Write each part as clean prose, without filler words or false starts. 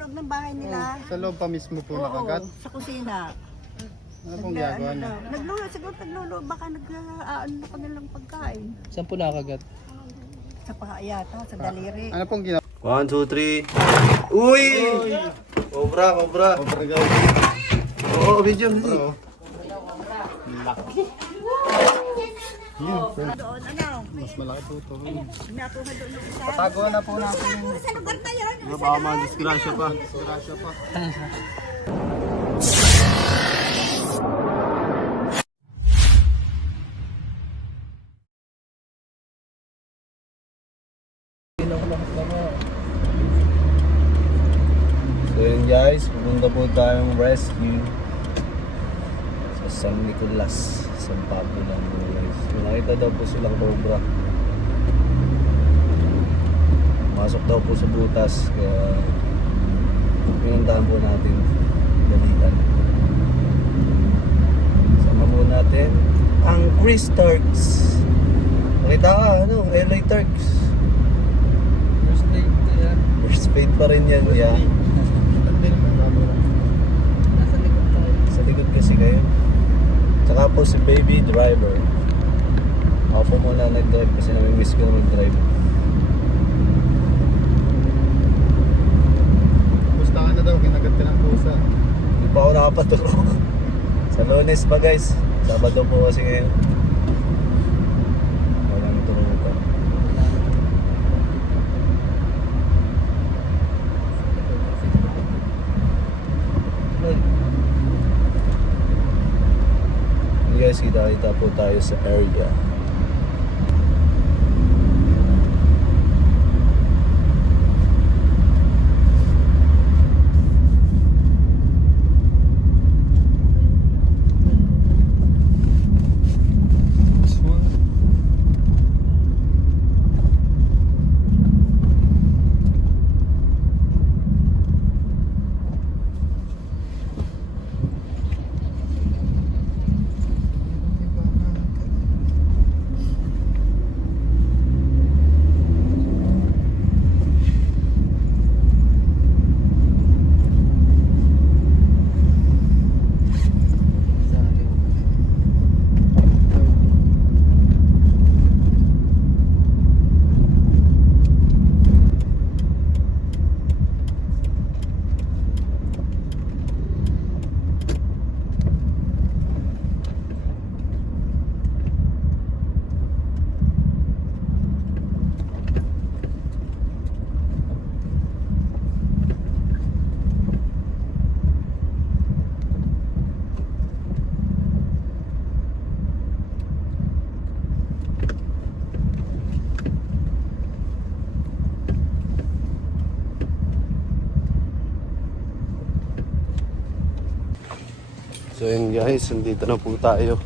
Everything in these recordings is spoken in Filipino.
loob ng bahay nila. Sa loob pa mismo po Oo, nakagat. sa kusina. Ano pong ginagawa niya? Naglulo, siguro naglulo, baka nag-aano na kanilang pagkain. Saan po nakagat? Sa paa yata, sa daliri. Ano pong ginagawa? 1, 2, 3. Uy! Cobra, cobra. Cobra guys. Oo, video. Bro. Laki. Yun, friend. Doon, ano? Mas malaki po ito. Nakuha doon ng isa. Patago na po natin. Sa lugar na yun. Baka ma-disgrasya pa. Disgrasya pa. So yun guys, pupunta po tayong rescue sa San Nicolas, San Pablo lang po guys. Nakita daw po silang cobra. Masok daw po sa butas, kaya pinuntahan po natin. Dalian. Sama po natin ang Chris Turks. Nakita ka, ano? LA Turks. First paid pa rin yan, yeah. Sa likod kasi kayo. Tsaka po si baby driver. Ako po muna nag-drive kasi nami-miss ko na mag-drive. Gusto ka na daw, kinagat ka ng pusa. Hindi pa ako nakapatulog. Sa Lunes pa guys. Sabado po kasi ngayon. Walang tulog pa. Guys, kita-kita po tayo sa area. So yun guys, nandito na po tayo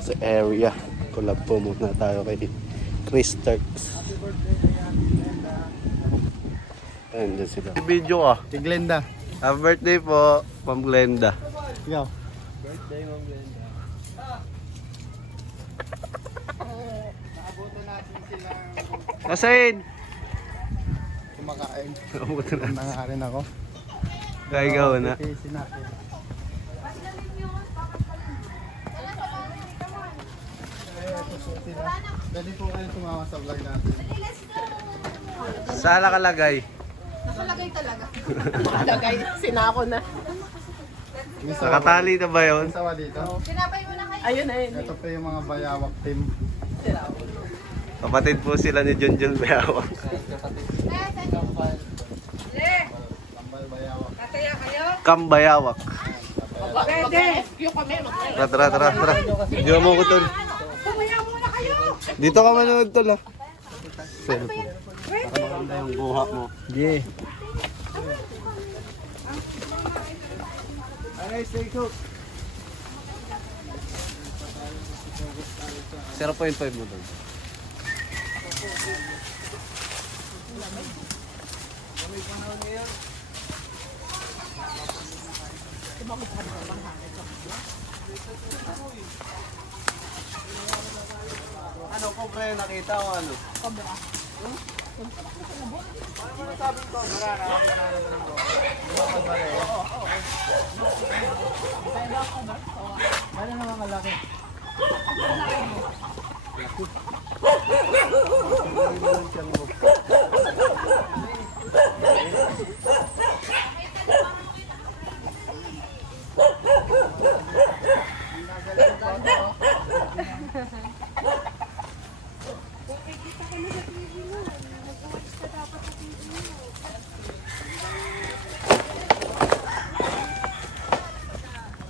sa area. Collab po muna tayo kay Chris Turks. Ayun dyan sila. Video ka. Si Glenda. Happy birthday po, Ma'am Glenda. Ikaw. Birthday, Ma'am Glenda. Nakabuto natin silang Asain! kumakain. Nakabuto na. Nangarin ako. Kaya ikaw na. Pipisi natin. Pwede po kayo sumama sa vlog natin. Saan nakalagay? Nakalagay talaga. Nakalagay, sinako na. Nakatali na ba yun? Yung sawa dito. Sinapay mo na kayo. Ayun, ayun. Ito po yung mga bayawak team. Kapatid po sila ni Junjun Bayawak. Tambal bayawak. Kataya kayo? Kambayawak. Pwede. Yung kami, Tara, tara, tara. Hindi mo ko tol. Sumaya muna kayo. Dito ka manood tol ah. Maganda yung buha mo. Yeah. Ay, stay cook. 0.5 mo tol. Ano ko pre, nakita ko ano? Cobra.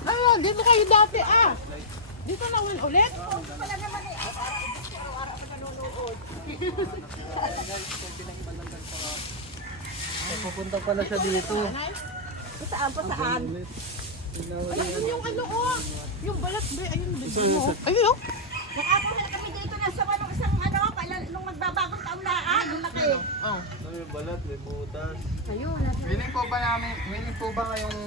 Ayun, dito kayo dati ah. Dito na ulit. Pupunta pala siya dito. Saan pa saan? Ayun yung ano oh. Yung balat be, ayun dito. Ayun oh. Nakakuha na kami dito na sa isang ano, nung magbabagong taon na ang laki. Ano yung balat? May butas. Ayun, Willing po ba ngayong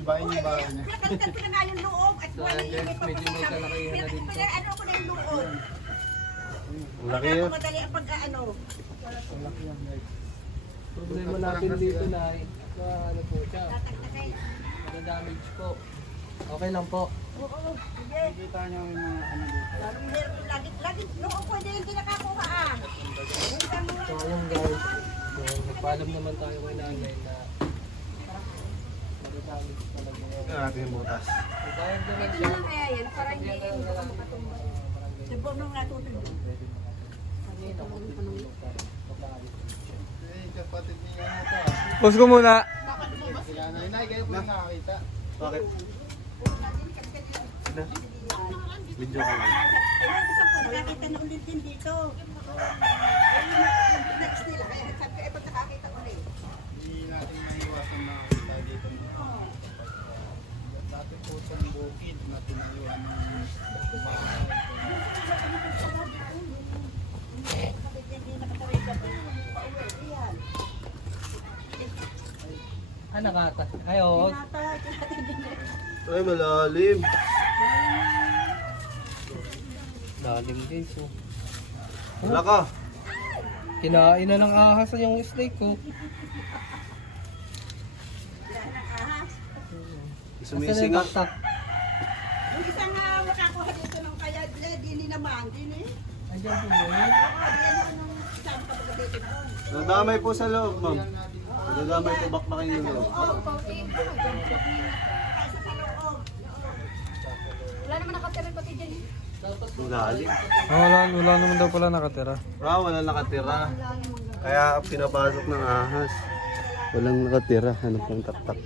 gibahin yung bahay niya? pinakalitan ko na nga yung loob at So, wala ayan, guys, medyo may kalakihan na dito. ano ko na yung loob. Laki Kaya yun. madali ang pag-ano. Problema natin dito na ano po siya. Tatagtagay. Damage po. Okay lang po. Oo, sige. Kita niyo yung mga ano dito. Parang meron ko lagi noong pwede hindi nakakuha ah. Minsan mo So ayun guys. So nagpaalam naman tayo kay nanay na damage talaga yun. Ito natin yung butas. So dahil naman ito siya. na lang kaya yan, para hindi yung makatumba. Diba nung natutulog? Eh, kapatid niya mo to. Pause ko muna. Sila nanay, kayo po yung nakakita. Bakit? Video ka lang. Ayun, isang pagkakita na ulit din dito. Ayun, next nila. Kaya sabi ko, ba't nakakita ulit? Hindi natin maiwasan na kita dito. Dati po sa bukid na tinayuan ng bahay. Bakit hindi nakatarigan? Pauwi, iyan. Ah, nakata. Ay, oo. Ay, malalim. Lalim guys. Oh. Wala ka. Kinain na ng ahas yung steak ko. Sumising nga. Tak. Yung isang makakuha dito ng kaya, dini naman, dini. Andiyan po yun. Oo, diyan nung saan ka pagkabit doon. Nadamay po sa loob, ma'am. Nadamay po bakbakin yung loob. Oo, kaysa sa loob. Wala naman nakatira pati dyan. Lalim. Wala naman daw pala nakatira. Wala nakatira. Kaya pinapasok ng ahas. Walang nakatira. Ano pang taktak?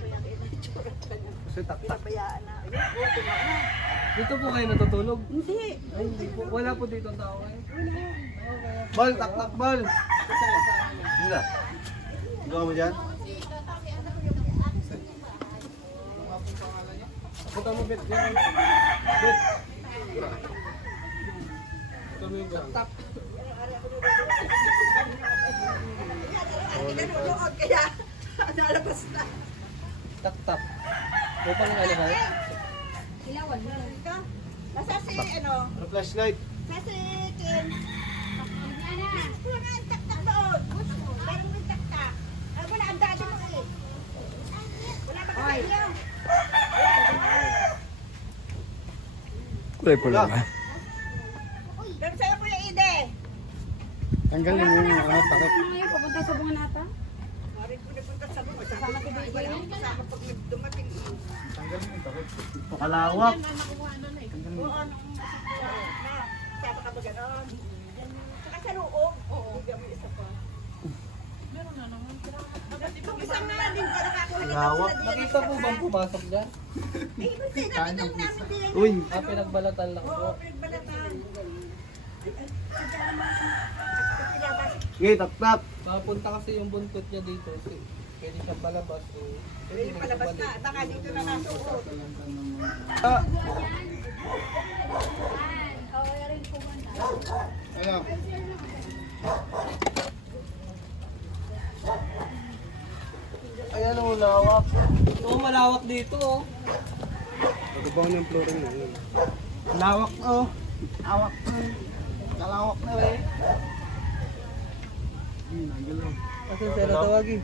Kasi taktak. Bayaan na. Ayun, buti na. Dito po kayo natutulog? Hindi. Ay, hindi po. Wala po dito ang tao kayo. Bal, taktak bal. Hindi. Gawa mo dyan? Punta mo bet dyan. Bet. Tap. Hindi ka nunood, kaya nalabas na. Tak tap. Upang ano kayo? Ilawan mo. Ito. Nasa si, ano, Ano flashlight? nasa si Kim. Wala ang taktak doon. Meron yung taktak. Ay, wala ang dati mo eh. Wala ba kasi iyo? Kulay pula. Pero sa'yo Kuya Ide. Tanggalin mo yung ano, takip. Pupunta sa bunga nata? Marin po napunta sa bunga. Kasama si Baby. Kasama pag dumating. Tanggalin yung takip. Pakalawak. Oo, anong Sama ka ba ganon? Saka sa loob. Oo. Bigyan mo isa pa. Meron na naman. Itong isang na din para nakakuha na Lawak. sila din. Nakita po bang pumasok dyan? Eh, hindi. Nakita mo namin din. Uy. Ah, pinagbalatan lang Oo, po. pinagbalatan. Sige, taktak. Mapunta kasi yung buntot niya dito. Pwede siyang palabas. Eh. Pwede palabas na. Baka dito na nasuot. Ah. Ayun. Ayan ang lawak. Oo, malawak dito oh. Pagkabaw ng flooring na yun. Lawak oh. Awak. Nakalawak na rin. Kasi sir, tawagin.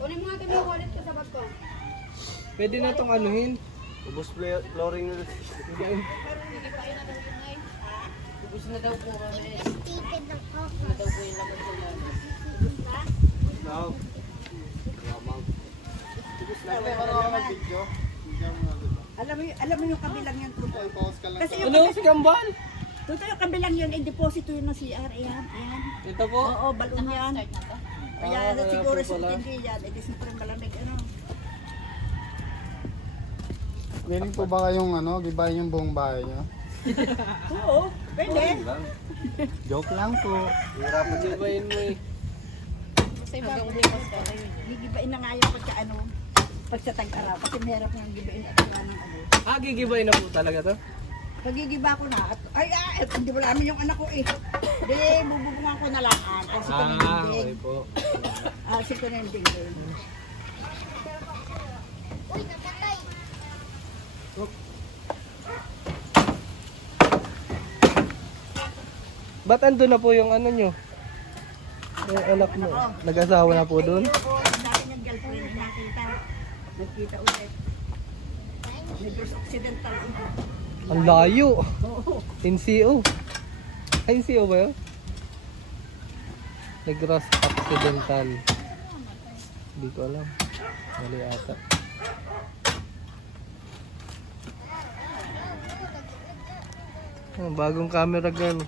Kunin mo nga kami yung wallet ko sa bag ko. Pwede na itong anuhin. Ubus flooring na. Ubus na daw po kami. Ubus na daw po yung laman sa laman. Now. Alam mo yung kabilang yan. Kasi yung, Ano? Si Gambal? Tuto yung kabilang yun, i-deposito yun ng CR. Ayan, ayan. Ito po. Oo, balon yan. Kaya kaya siguro po pala. hindi yan. Eh, di siyempre malamig, ano. Willing po ba kayong gibahin yung buong bahay niyo? Oo, pwede. Joke lang po. Hirapan niya. Ibayin mo eh. Sa ibang bukas pa kayo. Gigibain na nga yung pagka ano, pag sa tag-araw. Kasi mahirap nga gibain at wala ng ano. Ah, gigibayin na po talaga to? Pagigiba ko na. At, hindi mo namin yung anak ko eh. Hindi, bububungan ko na lang. Kasi ko na yung okay ding. po. Kasi ko na yung ding. Ba't ando na po yung ano nyo? Yung anak mo. Nag-asawa na po doon? Oo, dati niyang girlfriend nakita. Nagkita ulit. Negros Occidental. Ang layo. Oo. NCO. Ay, NCO ba yun? Negros Occidental. Hindi ko alam. Mali ata. Bagong camera girl.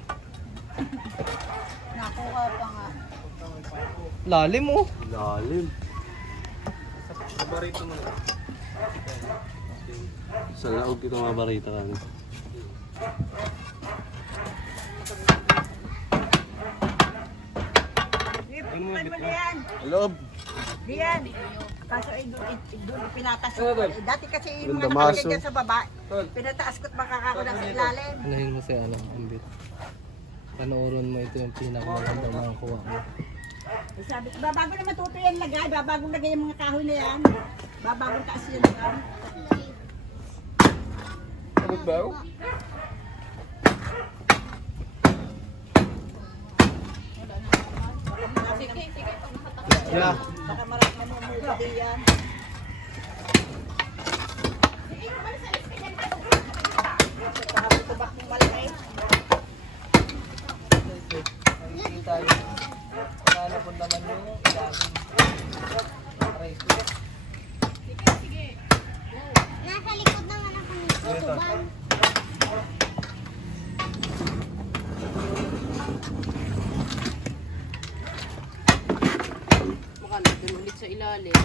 Nakuha pa nga. Lalim oh. Lalim. Sa laog ito mga barita ka. Ipukan mo na yan. Loob. Diyan. Kaso doon pinatas ko. Dati kasi yung Ganda mga maso. nakalagay dyan sa baba, pinataas ko't makakakula sa ilalim. Anahin mo siya ano, ambit. Panoorin mo ito yung pinakamaganda na kuha mo. Sabi, babago naman tuto yan lagay, babagong lagay yung mga kahoy na yan. Babagong taas yan lagay. Abot ba? Yeah. Baka marami mamumuha din yan. Sa pahabot-tubak ng malaki. Hindi tayo. Kaya po naman yung ilagin. Aray ko. Nasa likod naman ako ng tutuban. Mukha na dun ulit sa ilalim.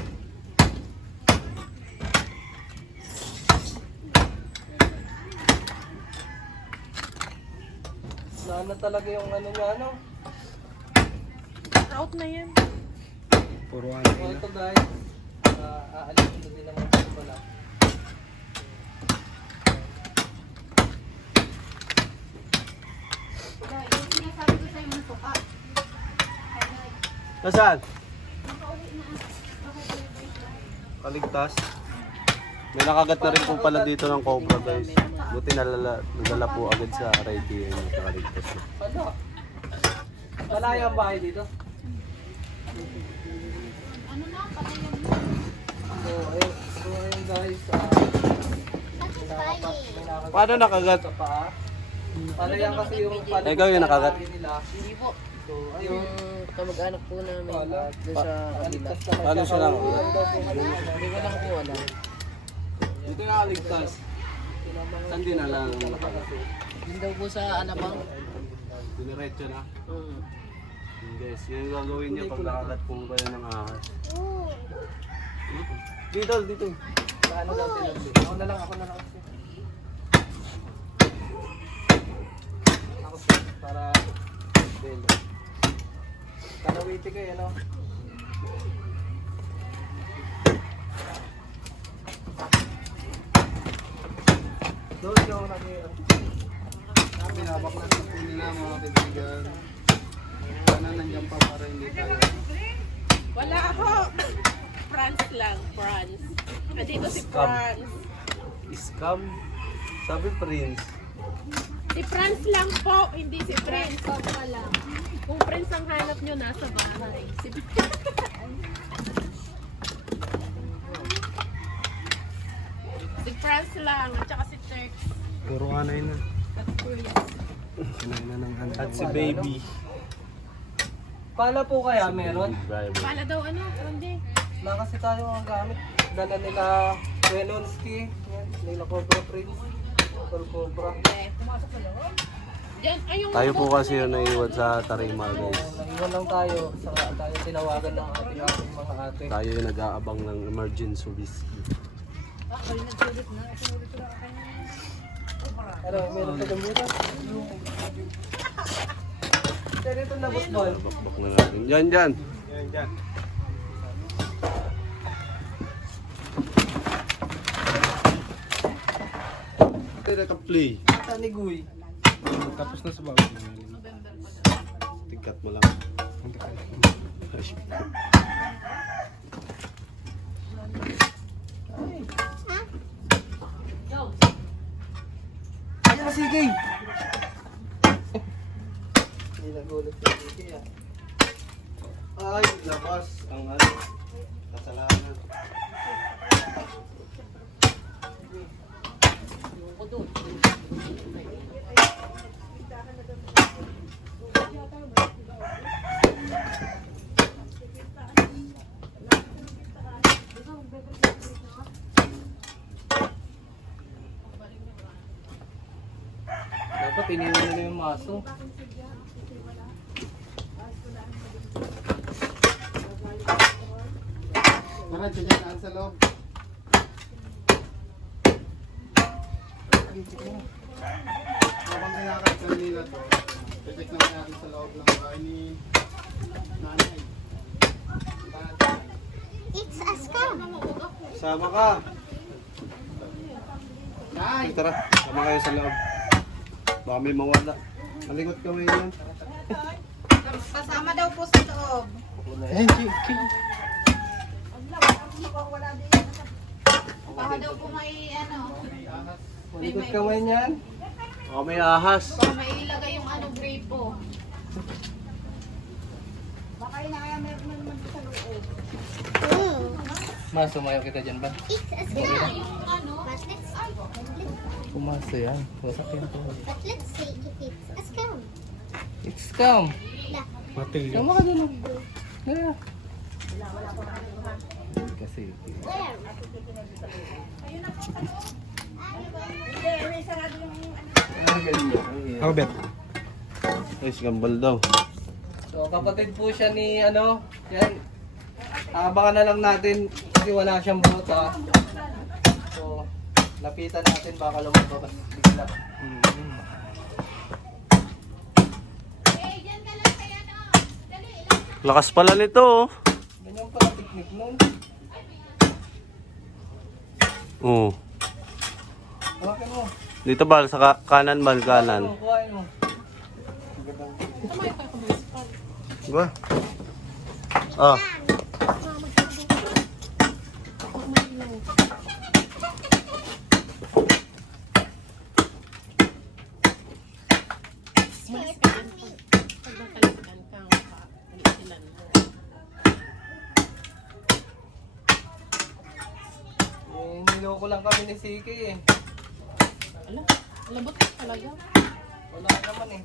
Sana talaga yung ano niya ano. Out na yan. Puro So ito guys. Aalisin na din naman ito pala. Yung sinasabi ko sa'yo ng tuka. Nasaan? Kaligtas. May nakagat na rin po pala dito ng cobra guys. Buti nadala po agad sa RIT yung nakaligtas na. Ano? Wala yung bahay dito? Ano na? Patay na mo. So ayun guys. Paano nakagat? Sa paa. Paano yan kasi yung Ikaw yung nakagat? nila. Hindi po. So ayun. Kamag-anak po namin. Wala. Doon sa kanila. Paano siya lang? Hindi ko lang po alam. Dito nakaligtas. Saan din na lang nakagat? Yun daw po sa Alabang. Diniretso na. Mm. Guys, yun yung gagawin niyo pag nakagat po kayo ng ahas. Dito, dito. Paano daw sila? Ako na lang. Ako para delo. Kalawiti kayo, no? Doon yung nag-iwan. Pinabak na po nila mga kaibigan. Sana nandiyan pa para hindi tayo. Wala ako. France lang, France. Dito si France. Scam. Sabi Prince. Si Si Franz lang po, hindi si Prince. Kung Prince ang hanap nyo, nasa bahay. Si Franz lang, at saka si Turk. Puro anay na. Anay na ng anay. At si baby. Pala po kaya meron? Pala daw ano, hindi. Wala kasi tayo ang gamit. Dala nila Renonski, nila Cobra Prince, Cobra. Diyan, ay yung Tayo po kasi yung naiwan sa Tarima guys. Naiwan lang tayo, saka tayo tinawagan ng ating mga ate. Tayo yung nag-aabang ng emergency whiskey. Ano, meron pa dyan butas? Kaya ito na busbol. Bakbak na natin. Yan. Kaya ka-play. Ata ni Guy. Tapos na sa bago. Tingkat mo lang. Ayan na sige! Hindi nagulat si sige ah. Ay, labas ang ano. Kasalanan. Dapat iniwan nila yung maso. Maradyo dyan ang sa loob. Habang kailangan sa nila to, check naman natin sa loob ng bahay ni nanay. Sama ka. Nay! Tara, sama kayo sa loob. Baka may mawala. Malikot kami yan. Kasama daw po sa loob. Baka daw po may ano, Malikot kamay niyan. Baka may ahas. baka may ilagay yung ano, grapo. Baka yun na kaya meron naman sa loob. Mas, sumayaw kita dyan ba? Yung ano, Pumasa yan. Wasak yan to. But let's see if it's a scam. It's scam. Matilyo. Sama ka dun. Yeah. Kasi. Where? How bet? Ay, gambal daw. So, kapatid po siya ni ano. Yan. Abangan na lang natin kasi wala siyang buta. So, lapitan natin baka lumabas bigla. Lakas pala nito oh. Ganyan pala technique nun. Oo. Hawakin mo. Dito ba? Sa kanan ba? Kanan. Kuhain mo. Ba? Ah. umalis ka dyan pag natalikan ka, alisilan mo. Niloko lang kami ni Siki eh. Ala, labot ka talaga. Wala naman eh.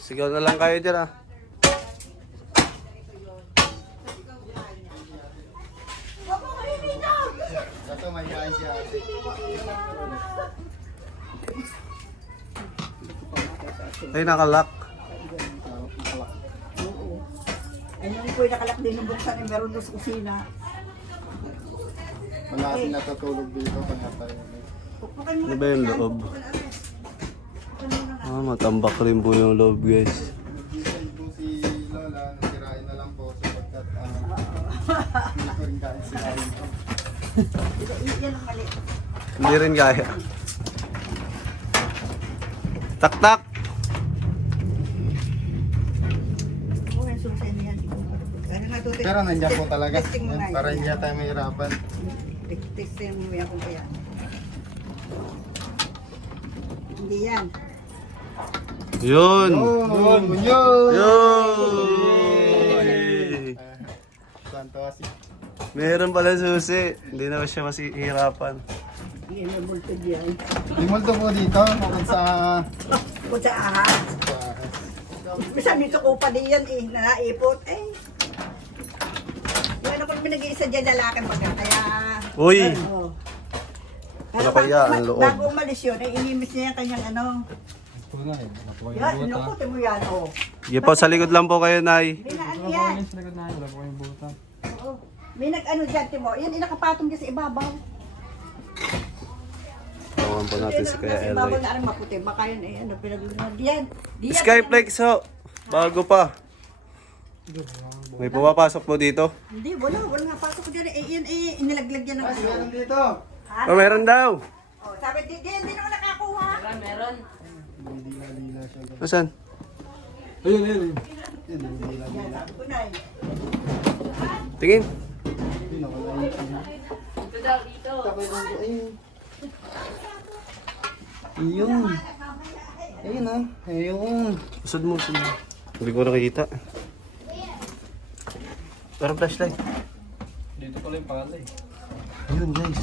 Sigaw na lang kayo dyan ah. Ito may kain si ate. Ay, nakalak. Ayun po yung nakalak din ng buksan eh, meron doon sa kusina. Wala kasing natutulog dito kaya tayo. Pukpukan mo Ano ba yung loob? Ah, matambak rin po yung loob guys. Nag-gising po si Lola, nasirain na lang po sapagkat hindi ko rin kain sirain po. yan ang mali. Hindi rin kaya. Tak-tak! Oo, yung susan yan. Kaya nga ito, Pero nandiyan po talaga. testing mo nga Yan, para yan. hindi tayo mahirapan. Testing mo yan kung kaya. Hindi yan. Yun! Yun! Yun! Yun! Santo kasi. Meron pala susi. Hindi na siya masihirapan. Hindi may multo diyan. Limulto po dito. Bukod sa... Kung sa ahas. Bisa nito ko pa din yan eh. Nanaipot eh. Yung ano ko naman nag-iisa dyan lalaki baga. Kaya... Uy! Oh. Ano kaya ang loob? Bago umalis yun, ay inimis niya yung kanyang ano. Yan, inukutin mo yan, oh. Sige po, sa likod lang po kayo, Nay. May na ano yan. Oo. May nag-ano dyan, Timo. Yan, inakapatong dyan sa ibabaw. Tawagan po natin si Kuya Sa ibabaw Eloy. na rin maputi. Baka yun, eh, ano, pinag-unan. Diyan. Diyan. Skyflex ho! Bago pa. May pumapasok po dito. Hindi, wala nga pasok ko dyan. Eh, yan, eh, inilaglag yan ng Ay, ano. meron dito. Oh, meron daw. Oh, sabi, di naman nakakuha. Dila-dila siya. Nasaan? Yun, Yan, sabi ko na eh. Tingin. Hindi, nawala yung... Ayun. Ayun ah. Ayun. Usod mo, usod mo. Hindi ko nakikita. Pero flashlight. Dito pala yung pala eh. Ayun, guys.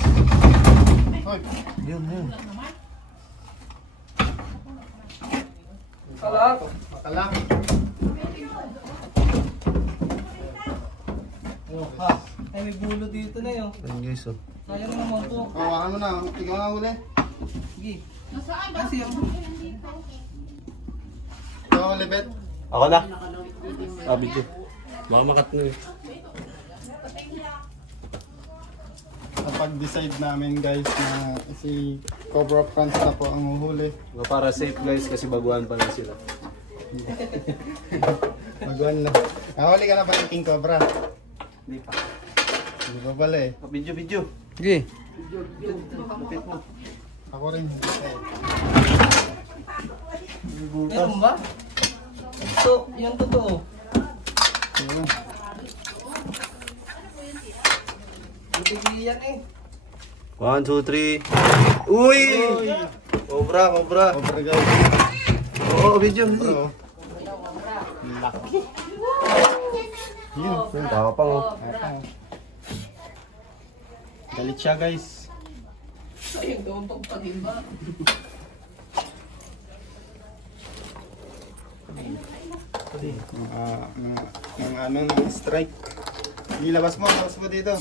Hoy. Ayun, ayun. Kala ako. Makalak. Ha? Ay, may bulo dito na yun. Ayun, guys, oh. Sayang naman to. Hawakan mo na. Ikaw na huli. Sige. Kasi yung... Ikaw huli, Bet. Ako na. Sabi ko. Baka makat na eh. Napag-decide namin guys na si Cobra Franz na po ang uhuli. Para safe, guys, kasi baguhan pa lang sila. Maguan na. Nahuli ka na ba ng King Cobra? Hindi pa. Hindi pa pala eh. Video, video. Sige. Lupit mo. Ako rin. Hindi pa eh. May butas. Meron ba? Ito, yan totoo. Ayun. Bibigyan yan eh. 1, 2, 3. Uy! Cobra, cobra. Cobra guys. Oo, video. Bro. Laki. Yun. Tapang, oh. Galit siya guys. Ayun, tumpag pa din ba? Mga ano ng strike. Hindi, labas mo dito.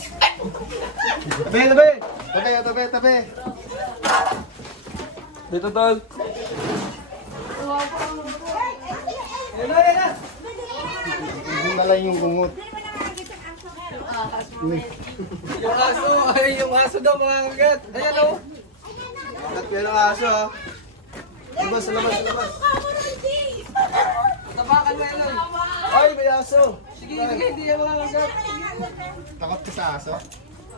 Tabi, tabi! Tabi. Dito, tol. Yan na, yan na! Hindi na lang yung bungot. Yung aso, ay yung aso daw mga kagat. Ayan o. At pero aso, ah. Labas, labas, labas. Tapakan mo yan. Ay, may aso. Sige, sige, hindi yan mga kagat. Takot ka sa aso.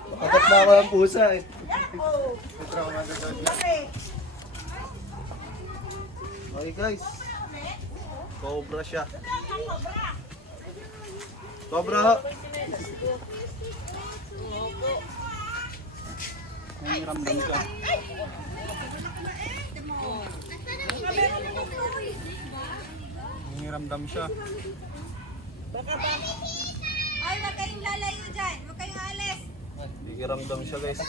Kagat na ako ng pusa, eh. Oh, May trauma na doon. laki. Okay, guys. Cobra siya. Cobra, ha? May ramdam siya. May ramdam siya. Ay, wag kayong lalayo dyan. Wag kayong alis. Nagiramdam siya, guys.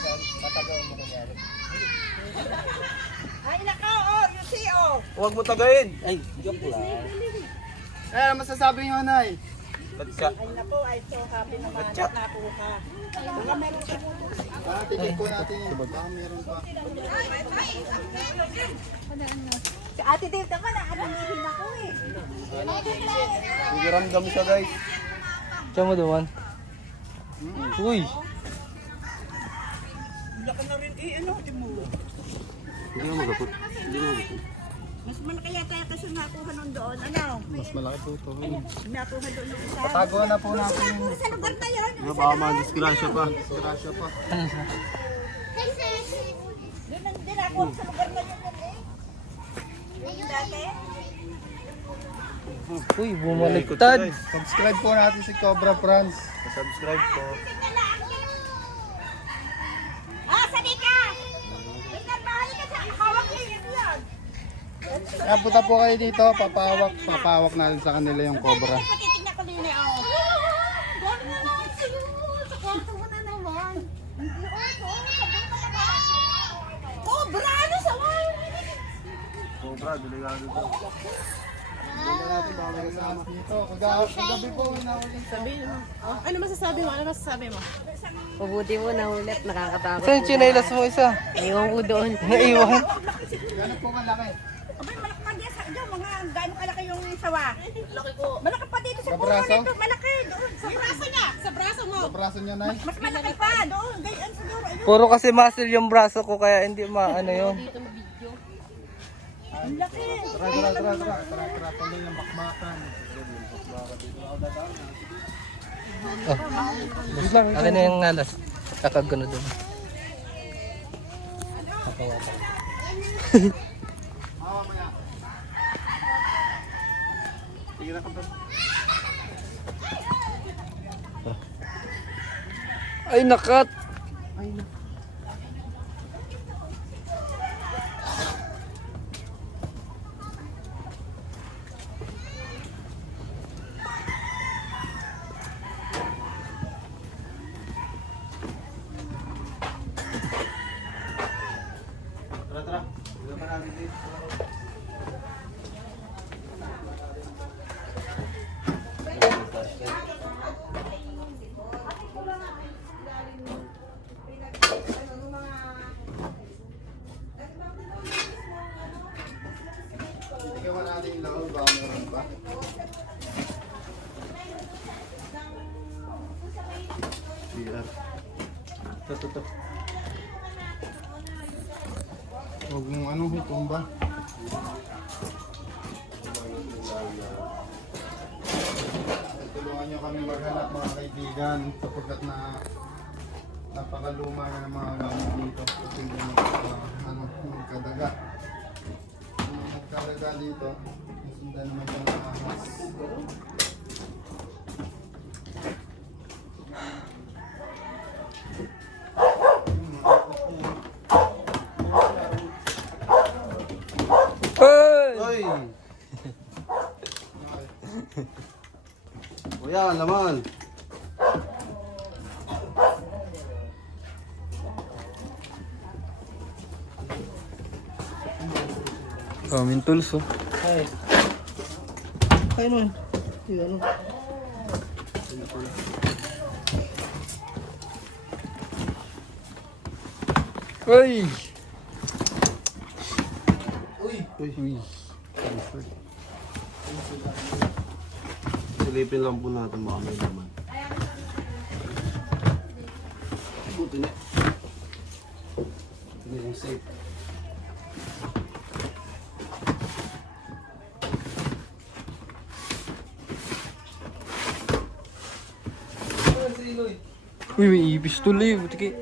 Ay, nako, oh, you see, oh. Huwag mo tagayin. Ay, joke lang. Eh, masasabi nyo, Nay? Latsa. Ay, nako, I'm so happy naman na nakuha. Baka meron ka mo. Titik po natin yun. Baka meron pa. Si Ate Dave naman, nakakamihin ako eh. Nagiramdam siya, guys. Diyan mo doon. Uy! Laki na rin eh, ano, di mo. Hindi mo magapot. Hindi mo magapot. Mas malaki yata kasi nakuha nun doon. Ano? Mas malaki po ito. Nakuha doon yung isa. Patago na po natin. Sa lugar na yun. Baka ma-disgrasya pa. Disgrasya pa. Doon ang dinakuha sa lugar na yun eh. Yung dati. Uy, bumaliktad. Subscribe po natin si Cobra Franz. Subscribe po. Ah, sali ka! Wait na, mahali ka sa hawak niya yun yan. Kaya punta po kayo dito, papawak natin sa kanila yung cobra. Patitignan ko din eh, oh. Dami na naman sa'yo. Sa kwarto mo na naman. Cobra, ano sa Cobra, delikado to. Hindi natin baka may kasama dito. Kagabi po, inawalin. Sabihin mo. Oh, ano masasabi mo? Ano masasabi mo? Mabuti mo na ulit, nakakatakot. Saan yung chinelas mo isa? Iwan ko doon. Naiwan. Ganun po kalaki. Abay, malaki pa diyan sa diyan, mga gaano kalaki yung sawa. Laki ko. Malaki pa dito sa Sa puno braso? nito, malaki doon. Sa braso niya. Sa braso mo. Sa braso niya, Nay. Mas malaki pa doon. Ganyan siguro. Ayun. Puro kasi muscle yung braso ko kaya hindi maano yun. Ang laki. Tara. Tuloy yung bakbakan. Akin na yung alas. Kakagano doon. Mamaya. Sige na kapag. Ay, nakat! Tara. Dito pa natin dito. Ikaw natin yung loob, baka meron pa. CR. Ito. Huwag mong tumba. Tulungan nyo kami maghanap mga kaibigan sapagkat na napakaluma na ng mga gamit dito. Kasi magkadaga. Magkadaga dito. Masundan naman yung ahas. Hey! Kuya, laman. Kaming tools oh. Ay. Kain mo. Ano? Uy! Uy. Silipin lang po natin baka may laman. Buti na. Ito na yung safe. Uy, may ibis tuloy. Buti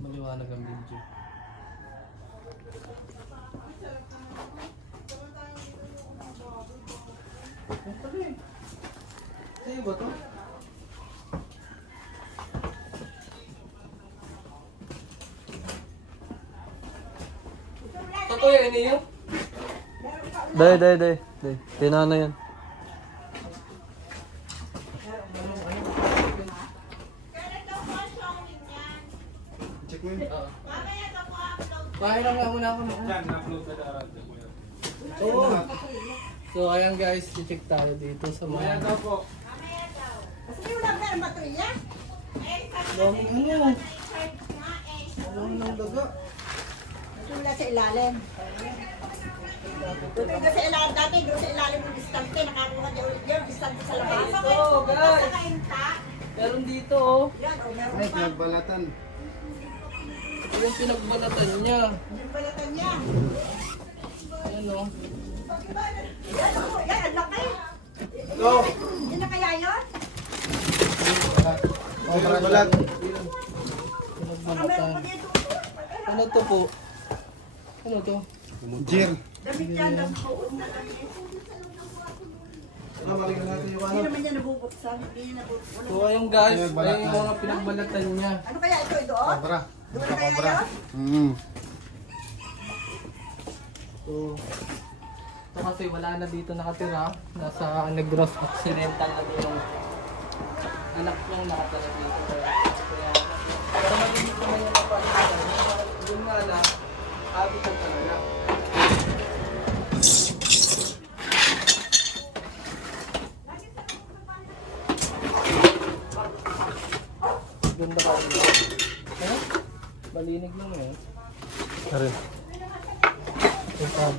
maliwanag ang video. Sa'yo ba to? Totoo yan iyo? Day. Tinana yan. Check mo yun. Pahay lang nga muna ako. Oo. So ayan guys, i-check tayo dito sa mga... Kasi yung lang na baterya. Daming ano. Alam ng daga. Tula sa ilalim. Doon sa ilalim dati, doon sa ilalim ng distante, nakakuha niya ulit yun, distante sa labas. Oh, guys. Meron dito oh. Yan, o meron Ay, pa. pinagbalatan. Ito yung pinagbalatan niya. Yung balatan niya. Ayan oh. Yan, o, yan, ang laki. Go! Yan na kaya yun? Pinagbalat. Baka meron pa Pinagbalatan. dito. Ano to po? Ano to? Jir. Damit yan, damit buon na lang. Balikan natin yung ano. Hindi naman niya nabubuksan. Hindi niya nabubuksan. So ayun guys, Pinagbalat ayun yung na. mga pinagbalatan niya. Ano kaya ito? Doon? Cobra. Doon na kaya Cobra. yun? So, ito kasi wala na dito nakatira. Nasa Negros Occidental na yung anak niyang nakatira dito. Kaya, para maging ito naman yung napalitan. Yun nga na, habitat talaga. Ganda ka rin. Ano? Malinig lang eh. Tara. Ikaw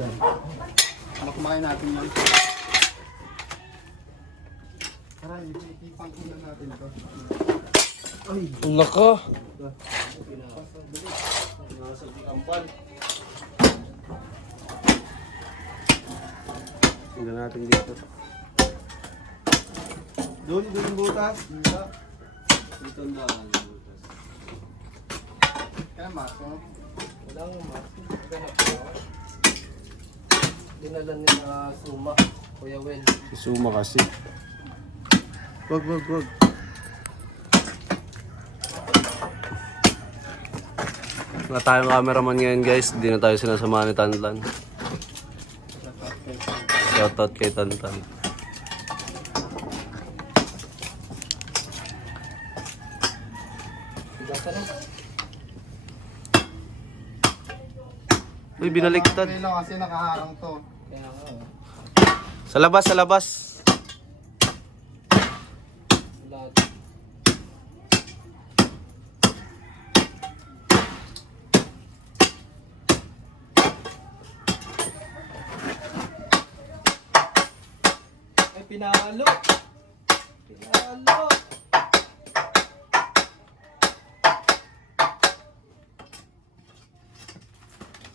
Kumain natin yun. Tara, ipipang ulan natin ito. Naka. Nasa di kambal. Tingnan natin dito. Doon yung butas. Dito. Dito na. Kaya maso. Walang ganap ko. Dinala nila Suma, Kuya Wel. Suma kasi. Wag. Wala tayong cameraman ngayon guys. Hindi na tayo sinasamahan ni Tantan. Shoutout kay Tantan. Bigas ka na. Uy, binaliktad. Kilo kasi nakaharang to. Kaya nga. Sa labas. Lahat. Ay, pinalo! Pinalo!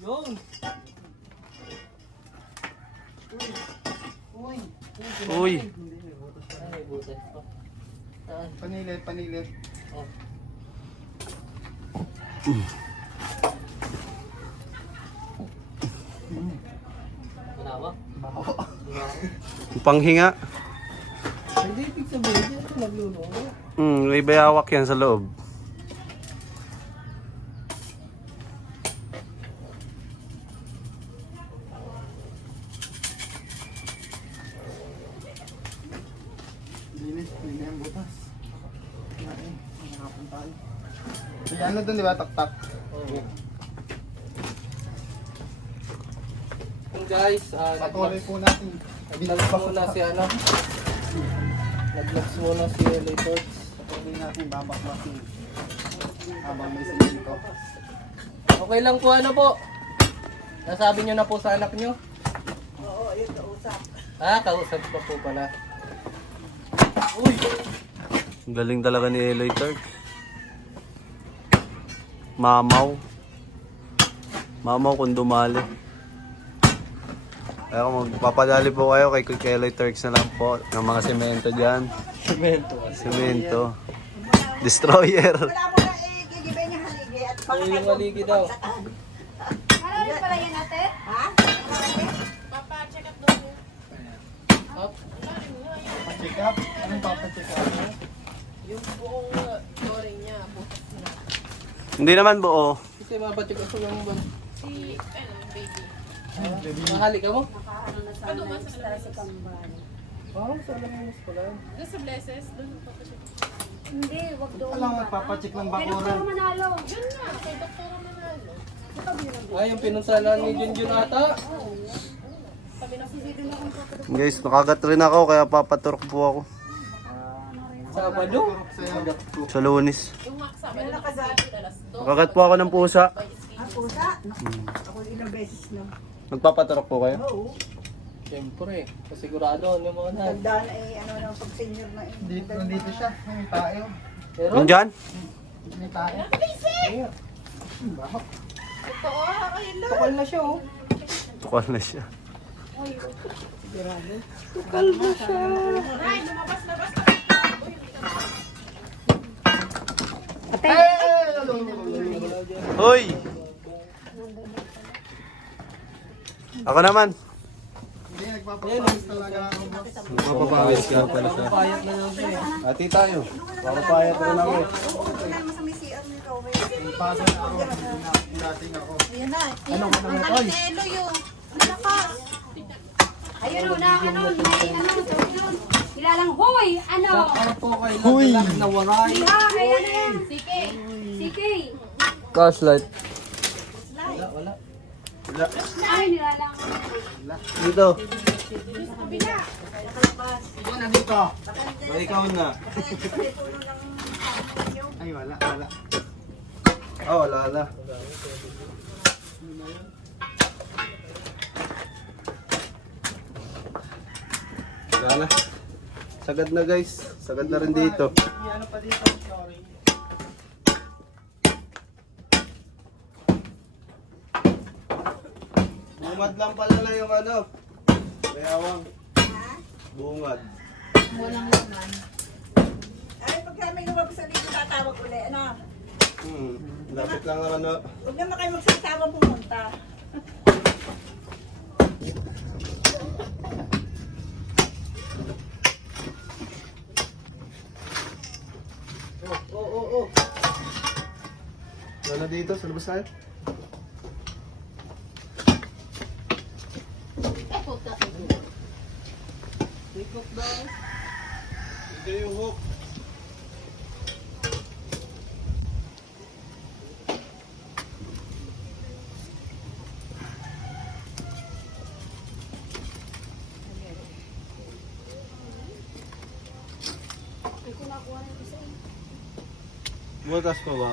Yung! Uy. Ay, may butas pa. Saan? Panilit. Oh. Wala ba? Baho. Panghinga. Hindi, ibig sabihin, hindi ako nagluluto. May bayawak yan sa loob. Linis ang butas. Kinain. Mahirapan tayo. May ano doon, di ba? Tak-tak. Oh. Guys, Patuloy po natin. nag-vlogs muna si ano. Nag-vlogs muna si LA Torch. Patuloy natin babaklasin. Habang may sinito. Okay lang po ano po. Nasabi nyo na po sa anak nyo? Oo, yun, kausap. Kausap pa po pala. Uy! Ang galing talaga ni Eloy Turk. Mamaw kung dumali. Kaya kung magpapadali po kayo kay Eloy Turks na lang po ng mga semento dyan. Semento. Destroyer. Wala mo na gigibay niya haligi at So yung maligi daw. Ano rin pala yan ate? Ha? Papa-check up daw mo. Up. Pa-check up? Anong pa-check up? Yung buong flooring niya, butas na. Hindi naman buo. Kasi mapacheck ako lang ba? Si, baby. Mahali ka mo? Ano ba sa labas? Parang sa lang pala. Doon sa blesses, doon papacheck. Hindi, wag doon. Alam, magpapacheck ng Pero bakuran. Manalo. Yun na, kay Dr. Manalo. Yung pinunsalan ni Junjun ata. Guys, nakagat rin ako kaya papaturok po ako. Sabado. Sa Lunes. Yung maksa, ba doon nakasipin, alas 2. Nakagat po ako ng pusa. Ang pusa? Ako ilang beses na. Nagpapaturok po kayo? Oo. Siyempre, kasigurado ano mga na. Tanda na ano na pag senior na Dito siya. May tayo. Pero, Nandyan? May tayo. Totoo, ayun lang. tukal na siya oh. Tukal na siya. Ay, lumabas-labas na. Hoy! Ako naman. Hindi, nagpapapawis talaga ako, boss. Magpapawis ka pala siya. Payat na lang siya eh. Ati tayo. Papapayat rin ako eh. Doon na naman sa may CR ni Rowe. Pasok ako, dating ako. Ayan na. Ano ka naman, Toy? Telo yun. Malakas. Ayun o, na ano, may ano, yun. Kilalang, hoy, ano? Para po kayo naglalak na waray. Iha, ay ano yan? Siki. Siki. Flashlight. Wala. Ay, nilalang. Dito. Ikaw na dito. O, ikaw na. Ay, wala. Oh, wala na. Wala na. Sagad na guys. Sagad na rin dito. Ano pa dito, sorry. Bungad lang pala na yung ano. May awang. Bungad. Ay, pagka may lumabas sa ligo, tatawag uli. Ano? Lapit lang naman no. Huwag naman kayo magsasama pumunta. Wala dito sa labas tayo. Tikot daw. Ito yung hook. Butas pa ba?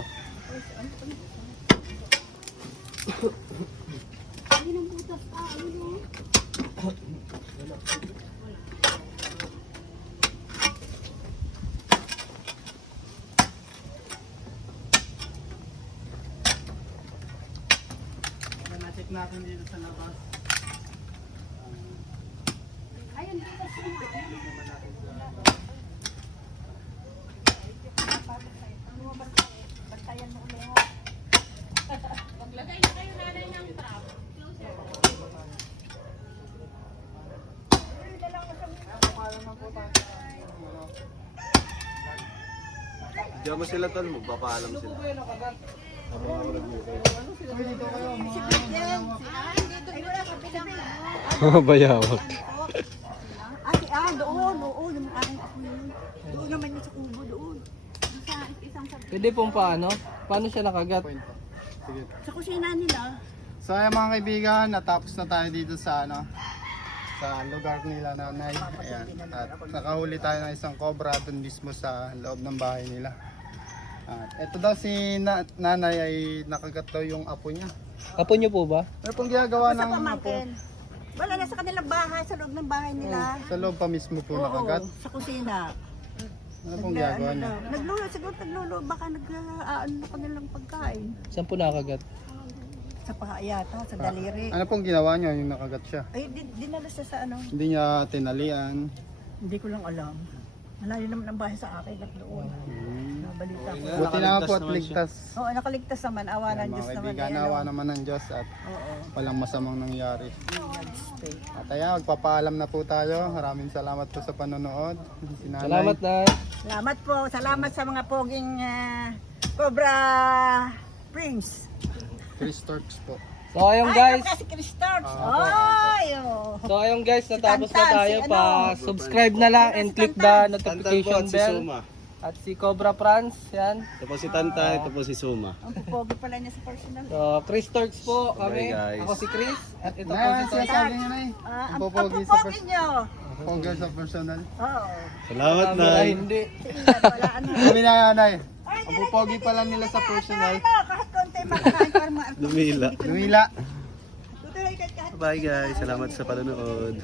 Na-check natin dito sa labas. Maglagay na kayo nanay ng trap. Diyan mo sila tol, magpapaalam sila. Bayawak. Doon yung aking ako yun. Doon naman yung sa kubo, doon. Pwede pong paano? Paano siya nakagat? Sige. Sa kusina nila. So ayan mga kaibigan, natapos na tayo dito sa sa lugar nila nanay. Ayan. At nakahuli tayo ng isang cobra dun mismo sa loob ng bahay nila. At ito daw si nanay ay nakagat daw yung apo niya. Apo niyo po ba? Ano pong ginagawa Sa ng apo? pamangkin. Wala na sa kanilang bahay, sa loob ng bahay nila. Sa loob pa mismo po nakagat. Sa kusina. Ano pong ginagawa niya? Naglulo, siguro naglulo. Baka nag-aano na kanilang pagkain. Saan po nakagat? Sa paa yata, sa daliri. Ano pong ginawa niya yung nakagat siya? Ay, dinala siya sa ano. Hindi niya tinalian. Hindi ko lang alam. Malayo naman ang bahay sa akin at doon. Nabalita ko. Buti na nga po at ligtas. Oo, nakaligtas naman. Awa Ayan, ng mga Diyos naman. kaibigan, awa naman ng Diyos at Oo. walang masamang nangyari. God's faith. At ayan, magpapaalam na po tayo. Maraming salamat po sa panonood. Si Nanay. Salamat na. Salamat po. Salamat sa mga poging Cobra Prince. Chris Turks po. So ayun guys. Ay, kasi Chris Starks. Opo. Ay, oh. So ayun guys, natapos na Tantan, tayo si pa. ano? Subscribe na lang and click the Tantan notification po at si bell. Suma. At si Cobra Franz, yan. Ito po si Tantay, ito po si Suma. Ang pogi pala niya sa personal. So Chris Turks po kami. Bye, guys. Ako si Chris. At ito po Nay, si ano siya sabi niya, Nay? Ang Popogi sa pogi niyo. Pogi sa personal. Oo. Salamat Camera, Nay. hindi. Wala ano. Sabi na Nanay. Ay, Ang pupogi pala nila sa personal. kahit konti makakain para Lumila. Lumila. Tutuloy kahit Bye guys, salamat sa panonood.